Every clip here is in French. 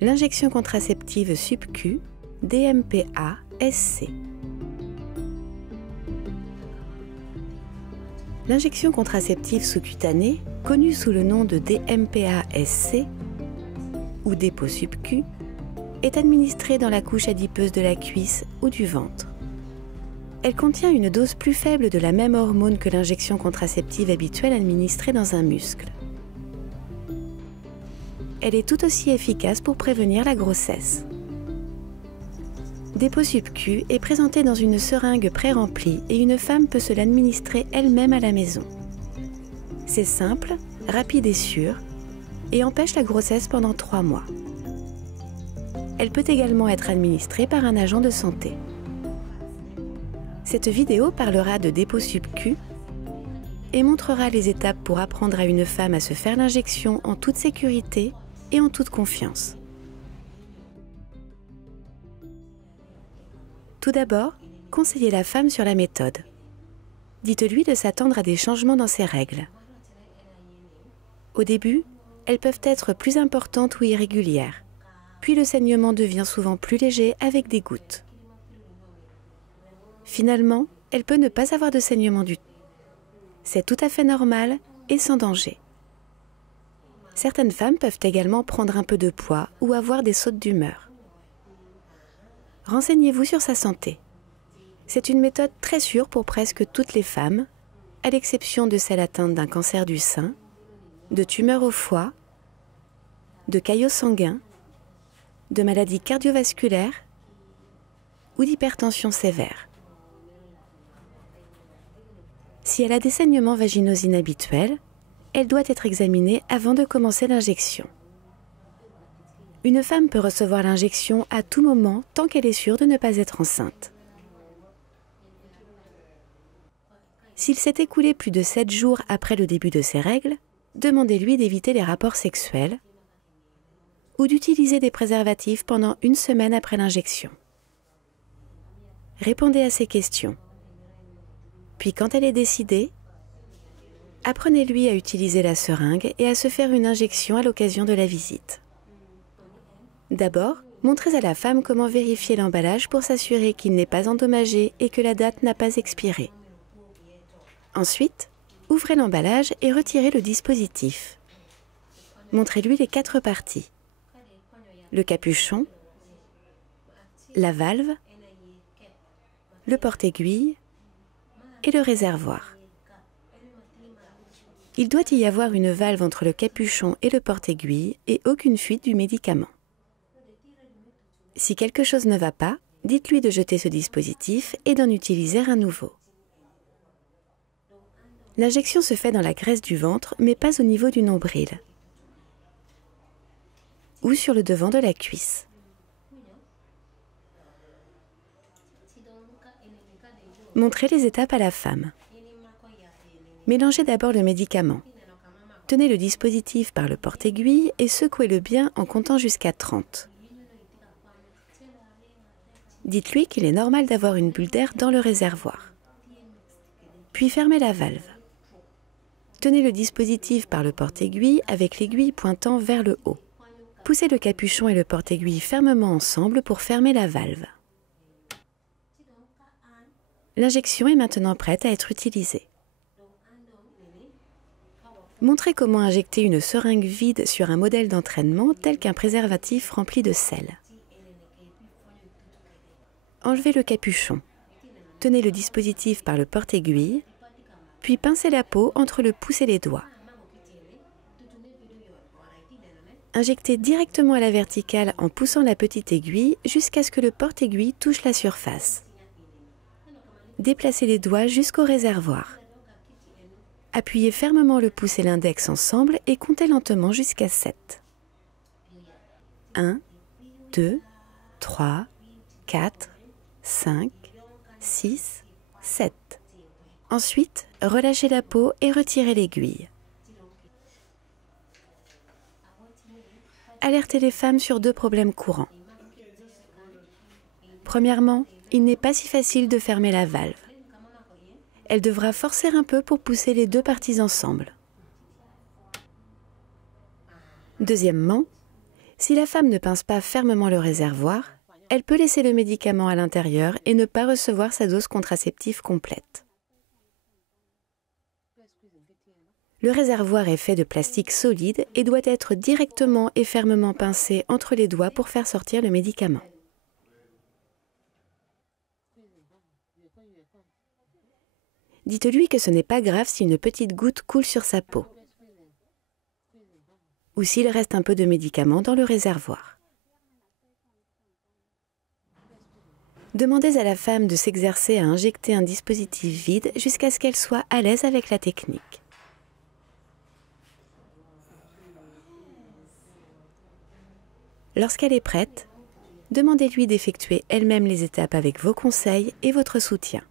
l'injection contraceptive sub-Q, DMPA-SC. L'injection contraceptive sous-cutanée, connue sous le nom de DMPA-SC ou dépôt sub-Q, est administrée dans la couche adipeuse de la cuisse ou du ventre. Elle contient une dose plus faible de la même hormone que l'injection contraceptive habituelle administrée dans un muscle. Elle est tout aussi efficace pour prévenir la grossesse. Dépôt sub-Q est présenté dans une seringue pré-remplie et une femme peut se l'administrer elle-même à la maison. C'est simple, rapide et sûr et empêche la grossesse pendant 3 mois. Elle peut également être administrée par un agent de santé. Cette vidéo parlera de dépôt sub-Q et montrera les étapes pour apprendre à une femme à se faire l'injection en toute sécurité et en toute confiance. Tout d'abord, conseillez la femme sur la méthode. Dites-lui de s'attendre à des changements dans ses règles. Au début, elles peuvent être plus importantes ou irrégulières, puis le saignement devient souvent plus léger avec des gouttes. Finalement, elle peut ne pas avoir de saignement du tout. C'est tout à fait normal et sans danger. Certaines femmes peuvent également prendre un peu de poids ou avoir des sautes d'humeur. Renseignez-vous sur sa santé. C'est une méthode très sûre pour presque toutes les femmes, à l'exception de celles atteintes d'un cancer du sein, de tumeurs au foie, de caillots sanguins, de maladies cardiovasculaires ou d'hypertension sévère. Si elle a des saignements vaginaux inhabituels, elle doit être examinée avant de commencer l'injection. Une femme peut recevoir l'injection à tout moment tant qu'elle est sûre de ne pas être enceinte. S'il s'est écoulé plus de 7 jours après le début de ses règles, demandez-lui d'éviter les rapports sexuels ou d'utiliser des préservatifs pendant 1 semaine après l'injection. Répondez à ses questions. Puis quand elle est décidée, apprenez-lui à utiliser la seringue et à se faire une injection à l'occasion de la visite. D'abord, montrez à la femme comment vérifier l'emballage pour s'assurer qu'il n'est pas endommagé et que la date n'a pas expiré. Ensuite, ouvrez l'emballage et retirez le dispositif. Montrez-lui les 4 parties. Le capuchon, la valve, le porte-aiguille et le réservoir. Il doit y avoir une valve entre le capuchon et le porte-aiguille et aucune fuite du médicament. Si quelque chose ne va pas, dites-lui de jeter ce dispositif et d'en utiliser un nouveau. L'injection se fait dans la graisse du ventre, mais pas au niveau du nombril ou sur le devant de la cuisse. Montrez les étapes à la femme. Mélangez d'abord le médicament. Tenez le dispositif par le porte-aiguille et secouez-le bien en comptant jusqu'à 30. Dites-lui qu'il est normal d'avoir une bulle d'air dans le réservoir. Puis fermez la valve. Tenez le dispositif par le porte-aiguille avec l'aiguille pointant vers le haut. Poussez le capuchon et le porte-aiguille fermement ensemble pour fermer la valve. L'injection est maintenant prête à être utilisée. Montrez comment injecter une seringue vide sur un modèle d'entraînement tel qu'un préservatif rempli de sel. Enlevez le capuchon. Tenez le dispositif par le porte-aiguille, puis pincez la peau entre le pouce et les doigts. Injectez directement à la verticale en poussant la petite aiguille jusqu'à ce que le porte-aiguille touche la surface. Déplacez les doigts jusqu'au réservoir. Appuyez fermement le pouce et l'index ensemble et comptez lentement jusqu'à 7. 1, 2, 3, 4, 5, 6, 7. Ensuite, relâchez la peau et retirez l'aiguille. Alertez les femmes sur 2 problèmes courants. Premièrement, il n'est pas si facile de fermer la valve. Elle devra forcer un peu pour pousser les 2 parties ensemble. Deuxièmement, Si la femme ne pince pas fermement le réservoir, elle peut laisser le médicament à l'intérieur et ne pas recevoir sa dose contraceptive complète. Le réservoir est fait de plastique solide et doit être directement et fermement pincé entre les doigts pour faire sortir le médicament. Dites-lui que ce n'est pas grave si une petite goutte coule sur sa peau ou s'il reste un peu de médicament dans le réservoir. Demandez à la femme de s'exercer à injecter un dispositif vide jusqu'à ce qu'elle soit à l'aise avec la technique. Lorsqu'elle est prête, demandez-lui d'effectuer elle-même les étapes avec vos conseils et votre soutien.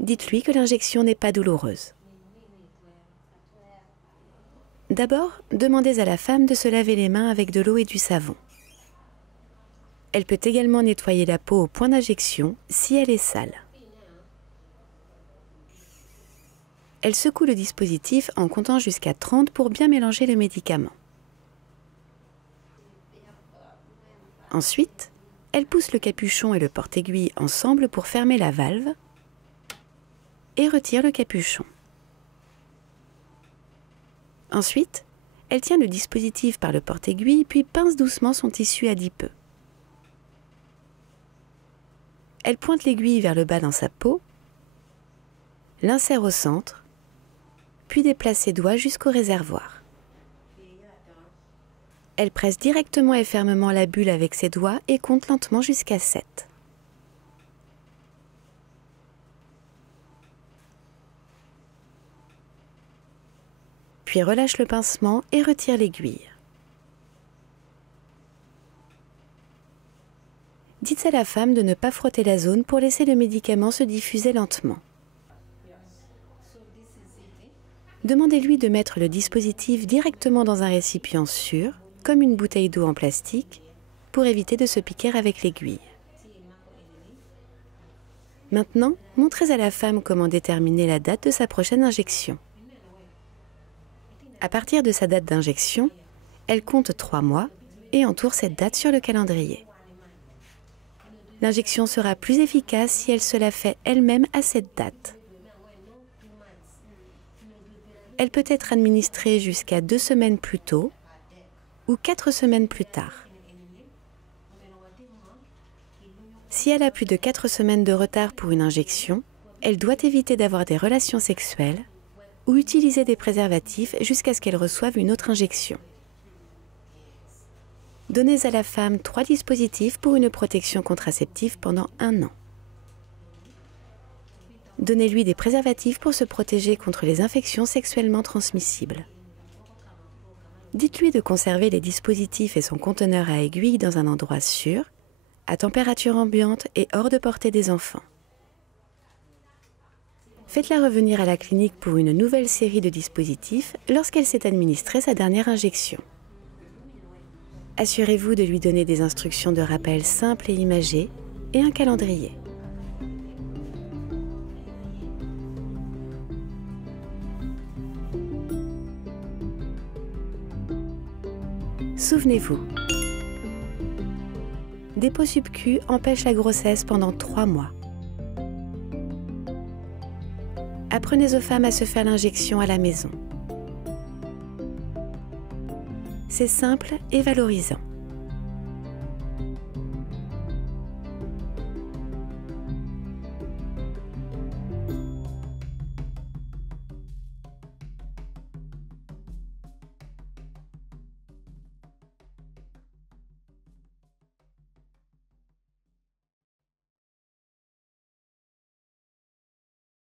Dites-lui que l'injection n'est pas douloureuse. D'abord, demandez à la femme de se laver les mains avec de l'eau et du savon. Elle peut également nettoyer la peau au point d'injection si elle est sale. Elle secoue le dispositif en comptant jusqu'à 30 pour bien mélanger le médicament. Ensuite, elle pousse le capuchon et le porte-aiguille ensemble pour fermer la valve et retire le capuchon. Ensuite, elle tient le dispositif par le porte-aiguille puis pince doucement son tissu adipeux. Elle pointe l'aiguille vers le bas dans sa peau, l'insère au centre, puis déplace ses doigts jusqu'au réservoir. Elle presse directement et fermement la bulle avec ses doigts et compte lentement jusqu'à 7. Puis relâche le pincement et retire l'aiguille. Dites à la femme de ne pas frotter la zone pour laisser le médicament se diffuser lentement. Demandez-lui de mettre le dispositif directement dans un récipient sûr, comme une bouteille d'eau en plastique, pour éviter de se piquer avec l'aiguille. Maintenant, montrez à la femme comment déterminer la date de sa prochaine injection. À partir de sa date d'injection, elle compte 3 mois et entoure cette date sur le calendrier. L'injection sera plus efficace si elle se la fait elle-même à cette date. Elle peut être administrée jusqu'à 2 semaines plus tôt ou 4 semaines plus tard. Si elle a plus de 4 semaines de retard pour une injection, elle doit éviter d'avoir des relations sexuelles ou utiliser des préservatifs jusqu'à ce qu'elle reçoive une autre injection. Donnez à la femme 3 dispositifs pour une protection contraceptive pendant 1 an. Donnez-lui des préservatifs pour se protéger contre les infections sexuellement transmissibles. Dites-lui de conserver les dispositifs et son conteneur à aiguilles dans un endroit sûr, à température ambiante et hors de portée des enfants. Faites-la revenir à la clinique pour une nouvelle série de dispositifs lorsqu'elle s'est administré sa dernière injection. Assurez-vous de lui donner des instructions de rappel simples et imagées et un calendrier. Souvenez-vous, des peaux subcus empêchent la grossesse pendant 3 mois. Apprenez aux femmes à se faire l'injection à la maison. C'est simple et valorisant.